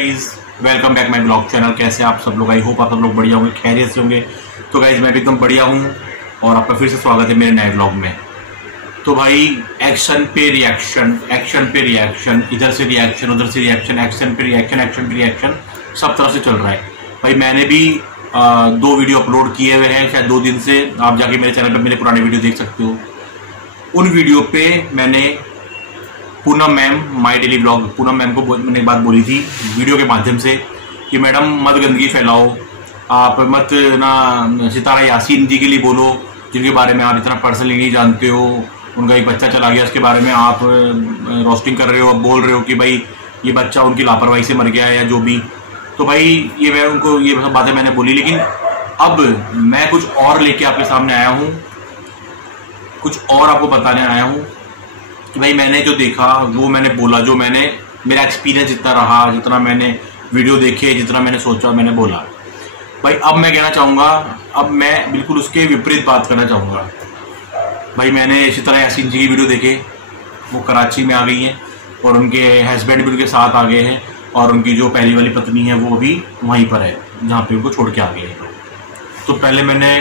Guys, welcome back my blog channel. कैसे आप सब लोग? आई होप आप सब लोग बढ़िया होंगे, खैरियत से होंगे। तो गाइज मैं भी एकदम बढ़िया हूँ और आपका फिर से स्वागत है मेरे नए ब्लॉग में। तो भाई एक्शन पे रिएक्शन, एक्शन पे रिएक्शन, इधर से रिएक्शन उधर से रिएक्शन, एक्शन पे रिएक्शन, एक्शन पे रिएक्शन, सब तरह से चल रहा है भाई। मैंने भी 2 वीडियो अपलोड किए हुए हैं शायद 2 दिन से। आप जाके मेरे चैनल पर मेरे पुराने वीडियो देख सकते हो। उन वीडियो पे मैंने Poonam ma'am, my daily blog, Poonam ma'am को मैंने एक बात बोली थी वीडियो के माध्यम से कि मैडम मत गंदगी फैलाओ, आप मत ना सितारा यासीन जी के लिए बोलो जिनके बारे में आप इतना पर्सनली नहीं जानते हो। उनका एक बच्चा चला गया, उसके बारे में आप रोस्टिंग कर रहे हो, अब बोल रहे हो कि भाई ये बच्चा उनकी लापरवाही से मर गया है या जो भी। तो भाई ये मैं उनको ये सब बातें मैंने बोली, लेकिन अब मैं कुछ और लेके आपके सामने आया हूँ, कुछ और आपको बताने आया हूँ कि भाई मैंने जो देखा वो मैंने बोला, जो मैंने मेरा एक्सपीरियंस जितना रहा, जितना मैंने वीडियो देखे, जितना मैंने सोचा मैंने बोला। भाई अब मैं कहना चाहूँगा, अब मैं बिल्कुल उसके विपरीत बात करना चाहूँगा। भाई मैंने सितारा यासीन जी की वीडियो देखे, वो कराची में आ गई हैं और उनके हस्बैंड भी उनके साथ आ गए हैं और उनकी जो पहली वाली पत्नी है वो भी वहीं पर है जहाँ पे उनको छोड़ के आ गए हैं। तो पहले मैंने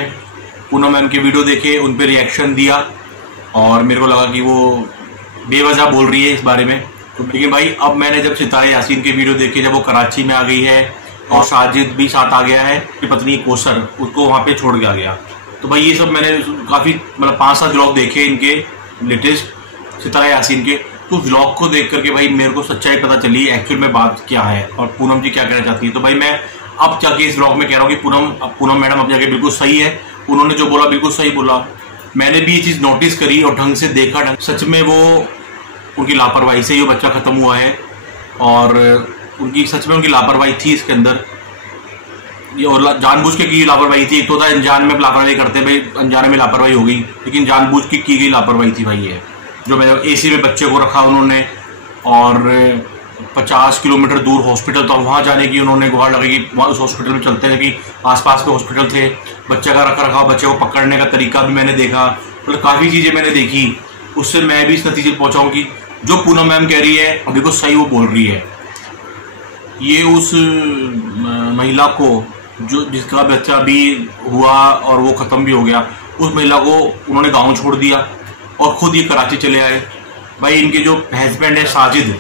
पूनम मैम के वीडियो देखे, उन पर रिएक्शन दिया और मेरे को लगा कि वो बेवजह बोल रही है इस बारे में। तो लेकिन भाई अब मैंने जब सितारा यासीन के वीडियो देखे, जब वो कराची में आ गई है और साजिद भी साथ आ गया है, कि पत्नी कोसर उसको वहाँ पे छोड़ के आ गया। तो भाई ये सब मैंने काफ़ी मतलब 5-7 व्लॉग देखे इनके लेटेस्ट सितारा यासीन के। तो व्लॉग को देख करके भाई मेरे को सच्चाई पता चली एक्चुअल में बात क्या है और पूनम जी क्या कहना चाहती है। तो भाई मैं अब जाके इस व्लॉग में कह रहा हूँ कि पूनम मैडम अब जाके बिल्कुल सही है, उन्होंने जो बोला बिल्कुल सही बोला। मैंने भी ये चीज़ नोटिस करी और ढंग से देखा, सच में वो उनकी लापरवाही से ही वो बच्चा ख़त्म हुआ है और उनकी सच में उनकी लापरवाही थी इसके अंदर, ये और जानबूझ के की लापरवाही थी। एक तो था अनजान में लापरवाही करते, भाई अनजाने में लापरवाही हो गई, लेकिन जानबूझ के की गई लापरवाही थी भाई ये। जो मैं एसी में बच्चे को रखा उन्होंने और 50 किलोमीटर दूर हॉस्पिटल, तो वहाँ जाने की उन्होंने गुहार लगाई कि वहाँ उस हॉस्पिटल में चलते हैं कि आसपास के हॉस्पिटल थे। बच्चे का रखा रखा, बच्चे को पकड़ने का तरीका भी मैंने देखा, मतलब काफ़ी चीज़ें मैंने देखी। उससे मैं भी इस नतीजे पर पहुँचा हूँ कि जो पूनम मैम कह रही है अभी को सही वो बोल रही है। ये उस महिला को जो जिसका बच्चा भी हुआ और वो ख़त्म भी हो गया, उस महिला को उन्होंने गाँव छोड़ दिया और ख़ुद ये कराची चले आए। भाई इनके जो हस्बैंड है साजिद,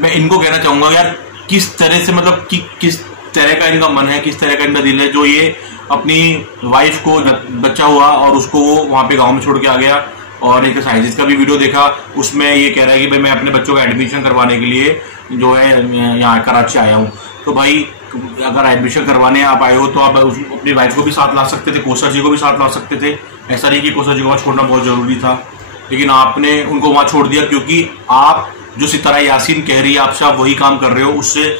मैं इनको कहना चाहूँगा यार किस तरह से, मतलब कि किस तरह का इनका मन है, किस तरह का इनका दिल है, जो ये अपनी वाइफ को बच्चा हुआ और उसको वो वहाँ पे गांव में छोड़ के आ गया। और एक साजिद का भी वीडियो देखा, उसमें ये कह रहा है कि भाई मैं अपने बच्चों का एडमिशन करवाने के लिए जो है यहाँ कराची आया हूँ। तो भाई अगर एडमिशन करवाने आप आए हो तो आप अपनी वाइफ को भी साथ ला सकते थे, कोसर जी को भी साथ ला सकते थे। ऐसा नहीं कि कोसर जी को वहाँ छोड़ना बहुत ज़रूरी था, लेकिन आपने उनको वहाँ छोड़ दिया क्योंकि आप जो सितारा यासीन कह रही है आपसे, आप वही काम कर रहे हो। उससे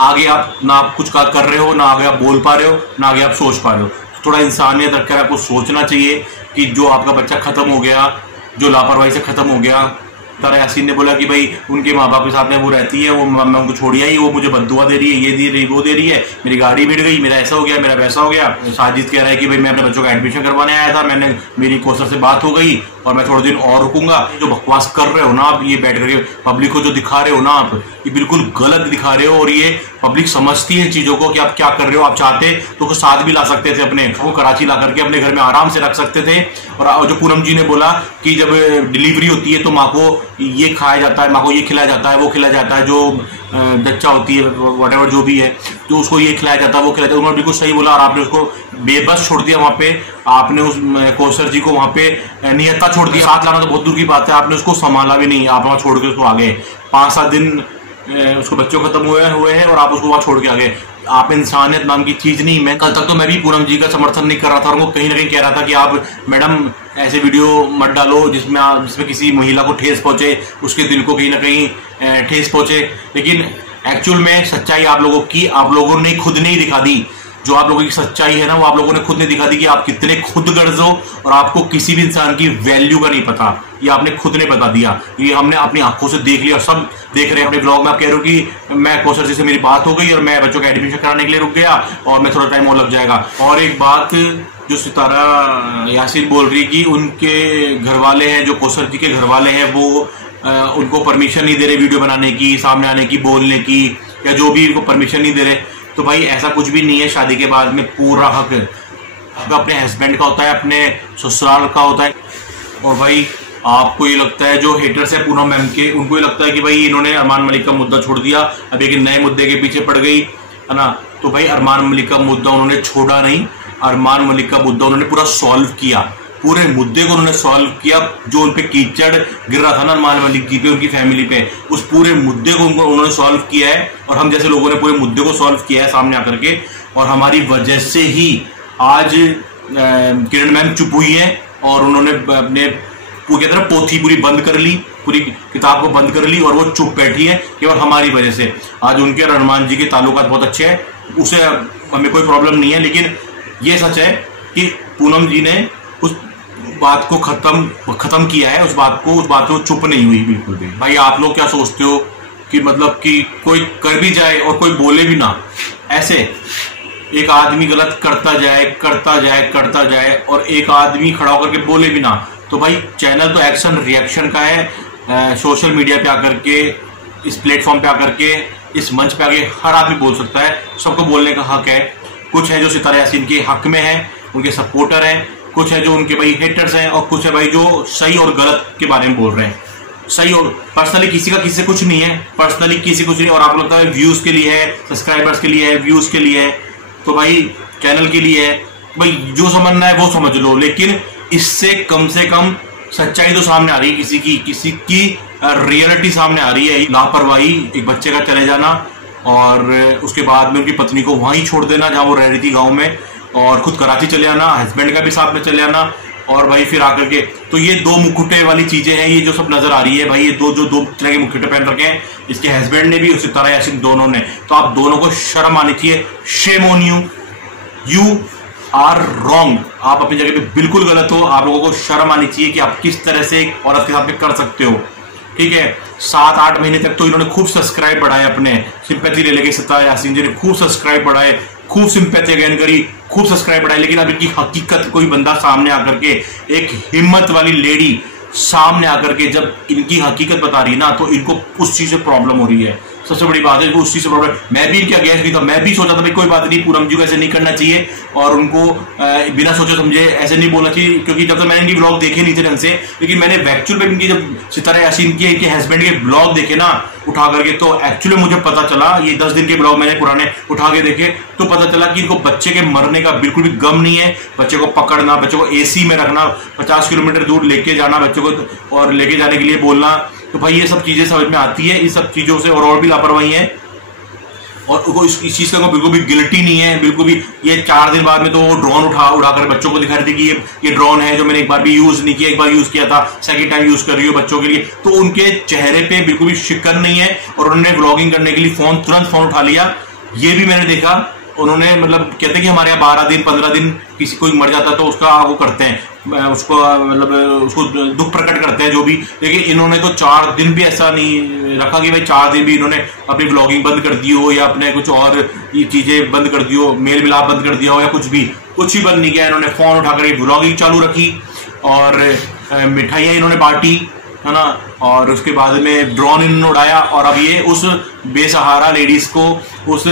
आगे आप ना आप कुछ कर रहे हो, ना आगे आप बोल पा रहे हो, ना आगे आप सोच पा रहे हो। थोड़ा इंसानियत रखकर आपको सोचना चाहिए कि जो आपका बच्चा ख़त्म हो गया, जो लापरवाही से ख़त्म हो गया। सितारा यासीन ने बोला कि भाई उनके माँ बाप के साथ में वो रहती है, वो मैं उनको छोड़ आई, वो मुझे बद्दुआ दे रही है, ये दे रही, वो दे रही है, मेरी गाड़ी बिगड़ गई, मेरा ऐसा हो गया, मेरा वैसा हो गया। साजिद कह रहा है कि भाई मैं अपने बच्चों का एडमिशन करवाने आया था, मैंने मेरी कोसर से बात हो गई और मैं थोड़े दिन और रुकूंगा। जो बकवास कर रहे हो ना आप, ये बैठ करके पब्लिक को जो दिखा रहे हो ना आप, ये बिल्कुल गलत दिखा रहे हो और ये पब्लिक समझती है चीज़ों को कि आप क्या कर रहे हो। आप चाहते तो उसको साथ भी ला सकते थे, अपने वो कराची ला करके अपने घर में आराम से रख सकते थे। और जो पूनम जी ने बोला कि जब डिलीवरी होती है तो माँ को ये खाया जाता है, माँ को ये खिलाया जाता है, वो खिलाया जाता है, जो बच्चा होती है वटेवर जो भी है तो उसको ये खिलाया जाता है, वो खिलाया जाता है। उन्होंने बिल्कुल सही बोला और आपने उसको बेबस छोड़ दिया वहाँ पे। आपने उस कोसर जी को वहाँ पे नियत्ता छोड़ दिया। साथ लाना तो बहुत दूर की बात है, आपने उसको संभाला भी नहीं, आप वहाँ छोड़ के उसको आ गए। 5-7 दिन उसको बच्चों खत्म हुए हैं और आप उसको वहाँ छोड़ के आ गए। आप इंसानियत नाम की चीज़ नहीं। मैं कल तक तो मैं भी पूनम जी का समर्थन नहीं कर रहा था और वो कहीं ना कहीं कह रहा था कि आप मैडम ऐसे वीडियो मत डालो जिसमें किसी महिला को ठेस पहुँचे, उसके दिल को कहीं ना कहीं ठेस पहुँचे। लेकिन एक्चुअल में सच्चाई आप लोगों ने खुद नहीं दिखा दी। जो आप लोगों की सच्चाई है ना, वो आप लोगों ने खुद ने दिखा दी कि आप कितने खुद गर्ज हो और आपको किसी भी इंसान की वैल्यू का नहीं पता। ये आपने खुद ने बता दिया, ये हमने अपनी आंखों से देख लिया और सब देख रहे हैं। अपने ब्लॉग में आप कह रहे हो कि मैं कोसर जी से मेरी बात हो गई और मैं बच्चों का एडमिशन कराने के लिए रुक गया और मैं थोड़ा टाइम और लग जाएगा। और एक बात जो सितारा यासीन बोल रही है कि उनके घर वाले हैं, जो कोसर जी के घर वाले हैं, वो उनको परमिशन नहीं दे रहे वीडियो बनाने की, सामने आने की, बोलने की। या जो भी इनको परमिशन नहीं दे रहे। तो भाई ऐसा कुछ भी नहीं है, शादी के बाद में पूरा हक अपने हस्बैंड का होता है, अपने ससुराल का होता है। और भाई आपको ये लगता है, जो हेटर्स है पूनम मैम के, उनको ये लगता है कि भाई इन्होंने अरमान मलिक का मुद्दा छोड़ दिया, अब एक नए मुद्दे के पीछे पड़ गई है ना। तो भाई अरमान मलिक का मुद्दा उन्होंने छोड़ा नहीं, अरमान मलिक का मुद्दा उन्होंने पूरा सॉल्व किया, पूरे मुद्दे को उन्होंने सॉल्व किया। जो उन पे कीचड़ गिर रहा था ना अरमान मलिक जी पे, उनकी फैमिली पे, उस पूरे मुद्दे को उन्होंने सॉल्व किया है। और हम जैसे लोगों ने पूरे मुद्दे को सॉल्व किया है सामने आकर के, और हमारी वजह से ही आज किरण मैम चुप हुई है और उन्होंने अपने पूरी तरह पोथी पूरी बंद कर ली, पूरी किताब को बंद कर ली, और वो चुप बैठी है केवल हमारी वजह से। आज उनके और हनुमान जी के ताल्लुकात बहुत अच्छे हैं, उसे हमें कोई प्रॉब्लम नहीं है। लेकिन ये सच है कि पूनम जी ने उस बात को खत्म किया है, उस बात को चुप नहीं हुई बिल्कुल भी। भाई आप लोग क्या सोचते हो कि मतलब कि कोई कर भी जाए और कोई बोले भी ना, ऐसे एक आदमी गलत करता जाए और एक आदमी खड़ा होकर के बोले भी ना, तो भाई चैनल तो एक्शन रिएक्शन का है। सोशल मीडिया पे आकर के, इस प्लेटफॉर्म पे आकर के, इस मंच पे आके हर आदमी बोल सकता है, सबको बोलने का हक है। कुछ है जो सितारा यासीन के हक में है, उनके सपोर्टर हैं, कुछ है जो उनके भाई हेटर्स हैं, और कुछ है भाई जो सही और गलत के बारे में बोल रहे हैं। सही और पर्सनली किसी से कुछ नहीं है, पर्सनली किसी कुछ नहीं। और आप लगता है व्यूज के लिए है, सब्सक्राइबर्स के लिए है, व्यूज के लिए है, तो भाई चैनल के लिए है, भाई जो समझना है वो समझ लो। लेकिन इससे कम से कम सच्चाई तो सामने आ रही है, किसी की रियलिटी सामने आ रही है। लापरवाही, एक बच्चे का चले जाना और उसके बाद में उनकी पत्नी को वहीं छोड़ देना जहां वो रह रही थी गांव में, और खुद कराची चले आना, हस्बैंड का भी साथ में चले आना, और भाई फिर आकर के, तो ये दो मुकुटे वाली चीजें हैं, ये जो सब नजर आ रही है भाई, ये दो तरह के मुकुटे पहन रखे हैं, इसके हस्बैंड ने भी और सितारा यासीन दोनों ने। तो आप दोनों को शर्म आनी चाहिए। Shame on you are wrong, आप अपनी जगह पे बिल्कुल गलत हो। आप लोगों को शर्म आनी चाहिए कि आप किस तरह से एक औरत के साथ में कर सकते हो। ठीक है, 7-8 महीने तक तो इन्होंने खूब सब्सक्राइब बढ़ाए, अपने सिंपैथी ले लेके सितारा यासीन जी ने खूब सब्सक्राइब बढ़ाए, खूब सिंपैथी गेन करी, खूब सब्सक्राइब बढ़ाए। लेकिन अब इनकी हकीकत कोई बंदा सामने आकर के, एक हिम्मत वाली लेडी सामने आकर के जब इनकी हकीकत बता रही है ना, तो इनको उस चीज से प्रॉब्लम हो रही है। सबसे बड़ी बात है उस चीज से प्रॉब्लम। मैं भी इनके अगेंस्ट नहीं था, मैं भी सोचा था भाई कोई बात नहीं, पूनम जी को ऐसे नहीं करना चाहिए और उनको बिना सोचे समझे ऐसे नहीं बोलना चाहिए, क्योंकि जब तक मैंने इनकी ब्लॉग देखे नहीं थे ढंग से। लेकिन मैंने एक्चुअल में इनकी जब सितारा यासीन के इनके हस्बैंड के ब्लॉग देखे ना उठा करके, तो एक्चुअली मुझे पता चला, ये 10 दिन के ब्लॉग मैंने पुराने उठा के देखे, तो पता चला कि इनको बच्चे के मरने का बिल्कुल भी गम नहीं है। बच्चे को पकड़ना, बच्चे को एसी में रखना, 50 किलोमीटर दूर लेके जाना बच्चे को, और लेके जाने के लिए बोलना, तो भाई ये सब चीजें समझ में आती है। इस सब चीजों से और भी लापरवाही है, और उनको इस चीज का बिल्कुल भी गिल्टी नहीं है, बिल्कुल भी। ये 4 दिन बाद में तो वो ड्रोन उठाकर बच्चों को दिखा रही थी कि ये ड्रोन है जो मैंने एक बार भी यूज नहीं किया, एक बार यूज किया था, सेकंड टाइम यूज कर रही हो बच्चों के लिए। तो उनके चेहरे पे बिल्कुल भी शिकन नहीं है, और उन्होंने व्लॉगिंग करने के लिए तुरंत फोन उठा लिया। ये भी मैंने देखा, उन्होंने मतलब कहते हैं कि हमारे यहाँ 12 दिन 15 दिन किसी कोई मर जाता है तो उसका वो करते हैं, उसको मतलब उसको दुख प्रकट करते हैं जो भी। लेकिन इन्होंने तो 4 दिन भी ऐसा नहीं रखा कि भाई 4 दिन भी इन्होंने अपनी व्लॉगिंग बंद कर दी हो, या अपने कुछ और चीजें बंद कर दी हो, मेल मिलाप बंद कर दिया हो, या कुछ ही बंद नहीं किया। इन्होंने फोन उठाकर व्लॉगिंग चालू रखी, और मिठाइयाँ इन्होंने बांटी, है ना, और उसके बाद में ड्रोन इन्होंने उड़ाया। और अब ये उस बेसहारा लेडीज को, उस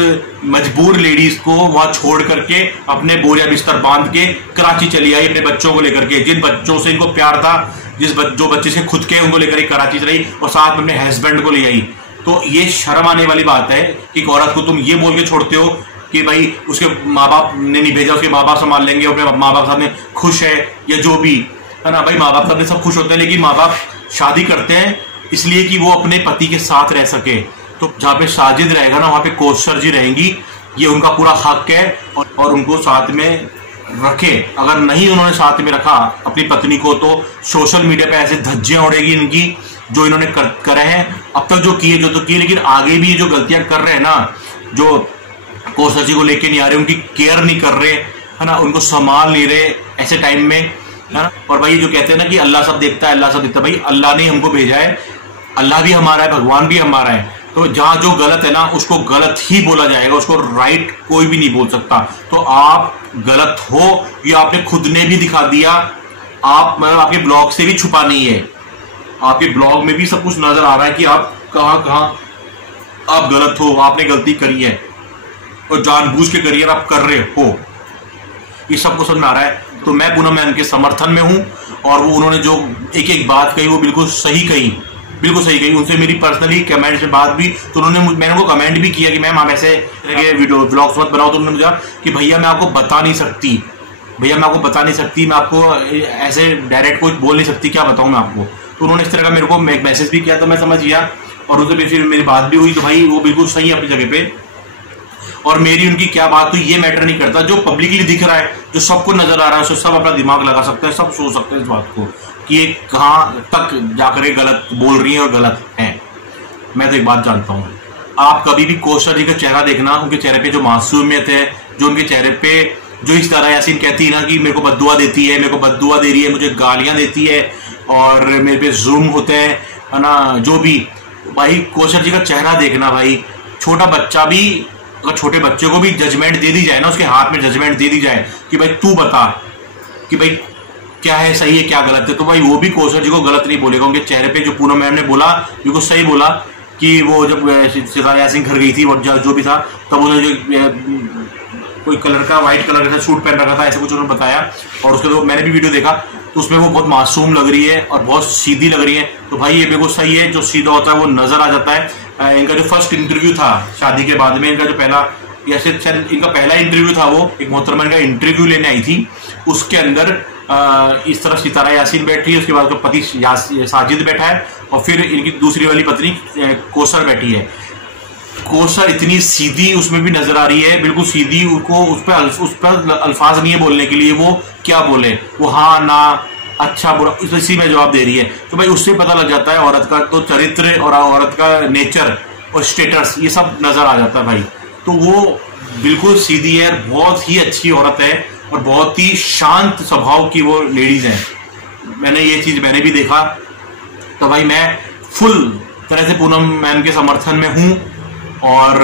मजबूर लेडीज को वहां छोड़ करके अपने बोरिया बिस्तर बांध के कराची चली आई अपने बच्चों को लेकर के। जिन बच्चों से इनको प्यार था, जो बच्चे से खुद के उनको लेकर कराची चली, और साथ में अपने हस्बैंड को ले आई। तो ये शर्म आने वाली बात है कि एक औरत को तुम ये बोल के छोड़ते हो कि भाई उसके माँ बाप ने नहीं भेजा, उसके माँ बाप संभाल लेंगे, अपने माँ बाप साथ में खुश है, या जो भी है ना। भाई माँ बाप साथ में सब खुश होते हैं, लेकिन माँ बाप शादी करते हैं इसलिए कि वो अपने पति के साथ रह सके। तो जहाँ पे साजिद रहेगा ना, वहां पे कौसर जी रहेंगी, ये उनका पूरा हक है, और उनको साथ में रखे। अगर नहीं उन्होंने साथ में रखा अपनी पत्नी को, तो सोशल मीडिया पे ऐसे धज्जियां उड़ेगी इनकी, जो इन्होंने करे हैं अब तक, जो किए। लेकिन आगे भी जो गलतियां कर रहे हैं ना, जो कौसर जी को लेके नहीं आ रहे, उनकी केयर नहीं कर रहे, है ना, उनको संभाल नहीं रहे ऐसे टाइम में, है ना। और भाई जो कहते हैं ना कि अल्लाह सब देखता है, अल्लाह सब देखता है, भाई अल्लाह ने हमको भेजा है, अल्लाह भी हमारा है, भगवान भी हमारा है। तो जहां जो गलत है ना, उसको गलत ही बोला जाएगा, उसको राइट कोई भी नहीं बोल सकता। तो आप गलत हो, ये आपने खुद ने भी दिखा दिया। आप मतलब आपके ब्लॉग से भी छुपा नहीं है, आपके ब्लॉग में भी सब कुछ नजर आ रहा है कि आप कहां आप गलत हो, आपने गलती करी है और जानबूझ के करी है, आप कर रहे हो, ये सबको समझ में आ रहा है। तो मैं पूनम मैम के समर्थन में हूं और वो उन्होंने जो एक एक बात कही वो बिल्कुल सही कही, बिल्कुल सही कही। उनसे मेरी पर्सनली कमेंट से बात भी, तो मैंने उनको कमेंट भी किया कि मैम आप ऐसे वीडियो ब्लॉग्स मत बनाओ। तो उन्होंने मुझे कि भैया मैं आपको बता नहीं सकती, भैया मैं आपको बता नहीं सकती, मैं आपको ऐसे डायरेक्ट कुछ बोल नहीं सकती, क्या बताऊं मैं आपको। तो उन्होंने इस तरह का मेरे को मैसेज भी किया, तो मैं समझ गया और उनसे फिर मेरी बात भी हुई। तो भाई वो बिल्कुल सही है अपनी जगह पे, और मेरी उनकी क्या बात, तो ये मैटर नहीं करता। जो पब्लिकली दिख रहा है, जो सबको नजर आ रहा है, उससे सब अपना दिमाग लगा सकते हैं, सब सोच सकते हैं इस बात को कि ये कहाँ तक जाकर गलत बोल रही है और गलत है। मैं तो एक बात जानता हूँ, आप कभी भी कोशर जी का चेहरा देखना, उनके चेहरे पे जो मासूमियत है, जो उनके चेहरे पे जो इस तरह यासीन कहती है ना कि मेरे को बद्दुआ देती है, मेरे को बद्दुआ दे रही है, मुझे गालियां देती है और मेरे पे जुल्म होते हैं, है ना, जो भी। भाई कोशर जी का चेहरा देखना भाई, छोटा बच्चा भी, अगर छोटे बच्चे को भी जजमेंट दे दी जाए ना, उसके हाथ में जजमेंट दे दी जाए कि भाई तू बता कि भाई क्या है सही है क्या गलत है, तो भाई वो भी कोशर जी को गलत नहीं बोलेगा। उनके चेहरे पे जो पूनम मैम ने बोला बिल्कुल सही बोला कि वो जब सितारा यासीन घर गई थी और जो भी था, तब उन्होंने जो कोई कलर का व्हाइट कलर का सूट पहन रखा था, ऐसा कुछ उन्होंने बताया। और उसके तो मैंने भी वीडियो देखा, तो उसमें वो बहुत मासूम लग रही है और बहुत सीधी लग रही है। तो भाई ये बिल्कुल सही है, जो सीधा होता है वो नजर आ जाता है। इनका जो फर्स्ट इंटरव्यू था शादी के बाद में, इनका जो पहला या शायद इनका पहला इंटरव्यू था, वो एक मोहतरमा इनका इंटरव्यू लेने आई थी, उसके अंदर इस तरफ सितारा यासीन बैठी है, उसके बाद उसका पति साजिद बैठा है और फिर इनकी दूसरी वाली पत्नी कोसर बैठी है। कोसर इतनी सीधी उसमें भी नजर आ रही है, बिल्कुल सीधी, उसको उस पर अल्फाज नहीं है बोलने के लिए, वो क्या बोले, वो हाँ ना अच्छा बुरा इसी में जवाब दे रही है। तो भाई उससे पता लग जाता है औरत का तो चरित्र और औरत का नेचर और स्टेटस, ये सब नजर आ जाता है भाई। तो वो बिल्कुल सीधी है, बहुत ही अच्छी औरत है और बहुत ही शांत स्वभाव की वो लेडीज है। मैंने ये चीज मैंने भी देखा। तो भाई मैं फुल तरह से पूनम मैम के समर्थन में हूँ। और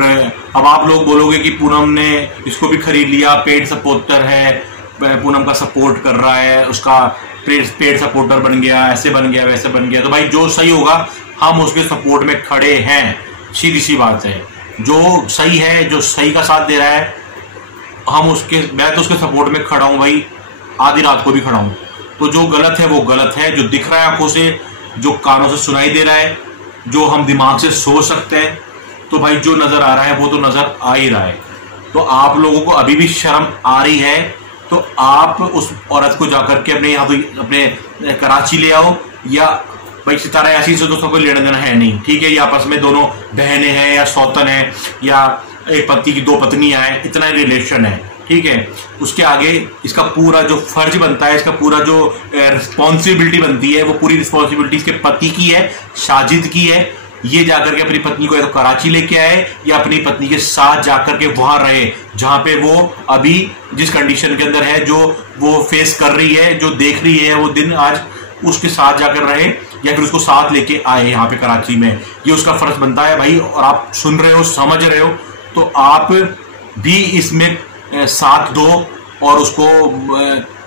अब आप लोग बोलोगे कि पूनम ने इसको भी खरीद लिया, पेड सपोर्टर है, पूनम का सपोर्ट कर रहा है, उसका पेड सपोर्टर बन गया, ऐसे बन गया वैसे बन गया। तो भाई जो सही होगा हम उसके सपोर्ट में खड़े हैं, सीधी सी बात है। जो सही है, जो सही का साथ दे रहा है, मैं तो उसके सपोर्ट में खड़ा हूं भाई, आधी रात को भी खड़ा हूं। तो जो गलत है वो गलत है, जो दिख रहा है आंखों से, जो कानों से सुनाई दे रहा है, जो हम दिमाग से सोच सकते हैं, तो भाई जो नजर आ रहा है वो तो नजर आ ही रहा है। तो आप लोगों को अभी भी शर्म आ रही है तो आप उस औरत को जाकर के अपने यहाँ तो अपने कराची ले आओ, या भाई सितारा यासीन से दोस्तों को लेना देना है नहीं, ठीक है, ये आपस में दोनों बहनें हैं या सौतन है या एक पति की दो पत्नियां हैं, इतना ही रिलेशन है, ठीक है। उसके आगे इसका पूरा जो फर्ज बनता है, इसका पूरा जो रिस्पॉन्सिबिलिटी बनती है, वो पूरी रिस्पॉन्सिबिलिटी इसके पति की है, साजिद की है। ये जाकर के अपनी पत्नी को या तो कराची लेके आए या अपनी पत्नी के साथ जाकर के वहां रहे जहां पे वो अभी जिस कंडीशन के अंदर है, जो वो फेस कर रही है, जो देख रही है वो दिन, आज उसके साथ जाकर रहे या फिर उसको साथ लेके आए यहाँ पे कराची में। ये उसका फर्ज बनता है भाई। और आप सुन रहे हो, समझ रहे हो, तो आप भी इसमें साथ दो और उसको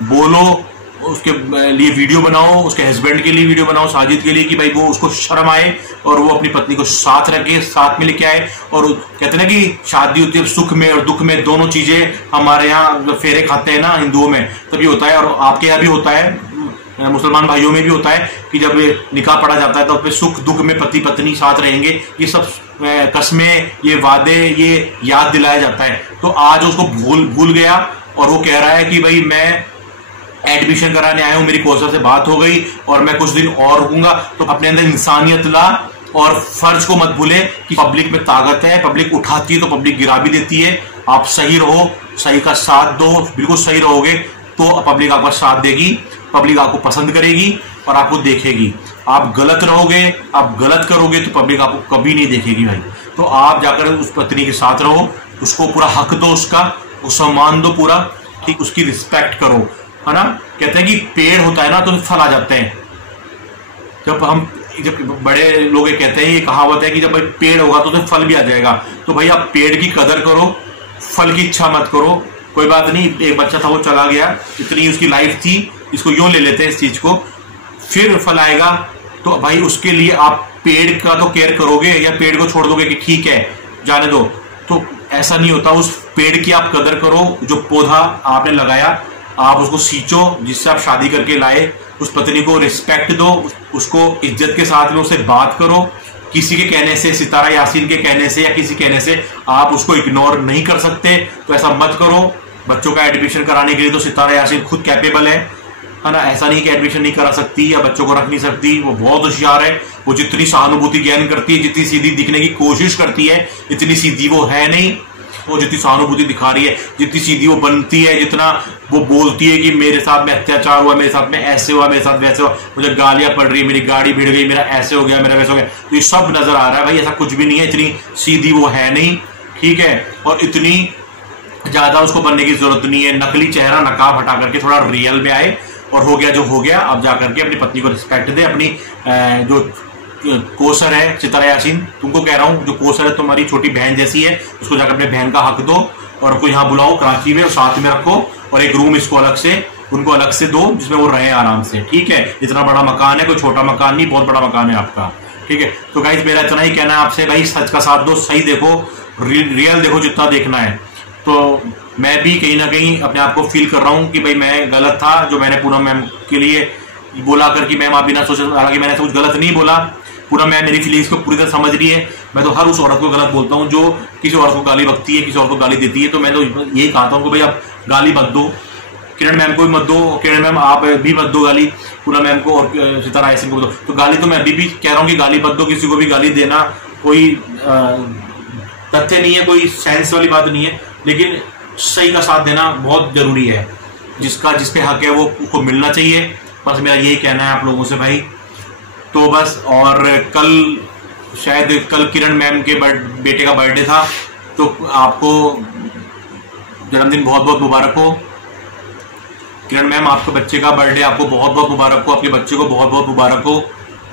बोलो, उसके लिए वीडियो बनाओ, उसके हस्बैंड के लिए वीडियो बनाओ, साजिद के लिए, कि भाई वो उसको शर्म आए और वो अपनी पत्नी को साथ रखे, साथ में लेके आए। और कहते हैं ना कि शादी होती है सुख में और दुख में, दोनों चीजें हमारे यहाँ फेरे खाते हैं ना हिंदुओं में, तभी होता है। और आपके यहाँ भी होता है, मुसलमान भाइयों में भी होता है कि जब निकाह पढ़ा जाता है तो फिर सुख दुख में पति पत्नी साथ रहेंगे, ये सब कस्में, ये वादे, ये याद दिलाया जाता है। तो आज उसको भूल गया और वो कह रहा है कि भाई मैं एडमिशन कराने आया हूं, मेरी कोसर से बात हो गई और मैं कुछ दिन और रुकूंगा। तो अपने अंदर इंसानियत ला और फर्ज को मत भूले कि पब्लिक में ताकत है, पब्लिक उठाती है तो पब्लिक गिरा भी देती है। आप सही रहो, सही का साथ दो, बिल्कुल सही रहोगे तो पब्लिक आपका साथ देगी, पब्लिक आपको पसंद करेगी और आपको देखेगी। आप गलत रहोगे, आप गलत करोगे तो पब्लिक आपको कभी नहीं देखेगी भाई। तो आप जाकर उस पत्नी के साथ रहो, उसको पूरा हक दो, उसका सम्मान दो पूरा, ठीक, उसकी रिस्पेक्ट करो, है ना। कहते हैं कि पेड़ होता है ना तो फल आ जाते हैं। जब बड़े लोग कहते हैं, ये कहावत है कि जब भाई पेड़ होगा तो फल भी आ जाएगा। तो भाई आप पेड़ की कदर करो, फल की इच्छा मत करो। कोई बात नहीं, एक बच्चा था वो चला गया, इतनी उसकी लाइफ थी, इसको यूं ले लेते हैं इस चीज को, फिर फल आएगा। तो भाई उसके लिए आप पेड़ का तो केयर करोगे या पेड़ को छोड़ दोगे कि ठीक है जाने दो, तो ऐसा नहीं होता। उस पेड़ की आप कदर करो, जो पौधा आपने लगाया आप उसको सींचो, जिससे आप शादी करके लाए, उस पत्नी को रिस्पेक्ट दो, उसको इज्जत के साथ में उससे बात करो। किसी के कहने से, सितारा यासीन के कहने से या किसी कहने से आप उसको इग्नोर नहीं कर सकते, तो ऐसा मत करो। बच्चों का एडमिशन कराने के लिए तो सितारा यासीन खुद कैपेबल है ना। ऐसा नहीं कि एडमिशन नहीं करा सकती या बच्चों को रख नहीं सकती, वो बहुत होशियार है। वो जितनी सहानुभूति ज्ञान करती है, जितनी सीधी दिखने की कोशिश करती है, इतनी सीधी वो है नहीं। वो जितनी सहानुभूति दिखा रही है, जितनी सीधी वो बनती है, जितना वो बोलती है कि मेरे साथ में अत्याचार हुआ, मेरे साथ में ऐसे हुआ, मेरे साथ वैसे हुआ, मुझे गालियां पड़ रही है, मेरी गाड़ी भिड़ गई, मेरा ऐसे हो गया, मेरा वैसे हो गया, तो ये सब नजर आ रहा है भाई। ऐसा कुछ भी नहीं है, इतनी सीधी वो है नहीं, ठीक है। और इतनी ज्यादा उसको बनने की जरूरत नहीं है। नकली चेहरा नकाब हटा करके थोड़ा रियल में आए, और हो गया जो हो गया। अब जाकर के अपनी पत्नी को रिस्पेक्ट दे। अपनी जो कोसर है सितारा यासीन, तुमको कह रहा हूँ, जो कोसर है तुम्हारी छोटी बहन जैसी है, उसको जाकर अपने बहन का हक दो और उनको यहाँ बुलाओ कराची में और साथ में रखो, और एक रूम इसको अलग से, उनको अलग से दो जिसमें वो रहे आराम से, ठीक है। इतना बड़ा मकान है, कोई छोटा मकान नहीं, बहुत बड़ा मकान है आपका, ठीक है। तो गाइस मेरा इतना ही कहना है आपसे, भाई सच का साथ दो, सही देखो, रियल देखो जितना देखना है। तो मैं भी कहीं ना कहीं अपने आप को फील कर रहा हूँ कि भाई मैं गलत था, जो मैंने पूनम मैम के लिए बोला करके, मैम आप बिना सोचे, हालांकि मैंने कुछ गलत नहीं बोला। पूनम मैम मेरी फीलिंग्स को पूरी तरह समझ रही है। मैं तो हर उस औरत को गलत बोलता हूँ जो किसी औरत को गाली बकती है, किसी औरत को गाली देती है। तो मैं तो यही कहता हूँ कि भाई आप गाली मत दो, किरण मैम को भी मत दो, किरण मैम आप भी मत दो गाली पूनम मैम को, और सितारा यासीन को दो। तो गाली तो मैं अभी भी कह रहा हूँ कि गाली मत दो, किसी को भी गाली देना कोई तथ्य नहीं है, कोई सेंस वाली बात नहीं है, लेकिन सही का साथ देना बहुत जरूरी है। जिसका जिस पे हक है वो उसको मिलना चाहिए। बस मेरा यही कहना है आप लोगों से भाई। तो बस, और कल शायद कल किरण मैम के बेटे का बर्थडे था, तो आपको जन्मदिन बहुत बहुत मुबारक हो। किरण मैम आपके बच्चे का बर्थडे आपको बहुत बहुत मुबारक हो, आपके बच्चे को बहुत बहुत मुबारक हो।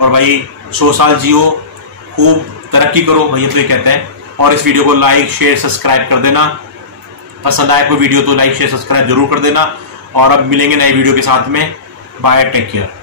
और भाई 100 साल जियो, खूब तरक्की करो भैया, तो ये कहते हैं। और इस वीडियो को लाइक शेयर सब्सक्राइब कर देना। पसंद आए कोई वीडियो तो लाइक शेयर सब्सक्राइब जरूर कर देना। और अब मिलेंगे नए वीडियो के साथ में। Bye, take care.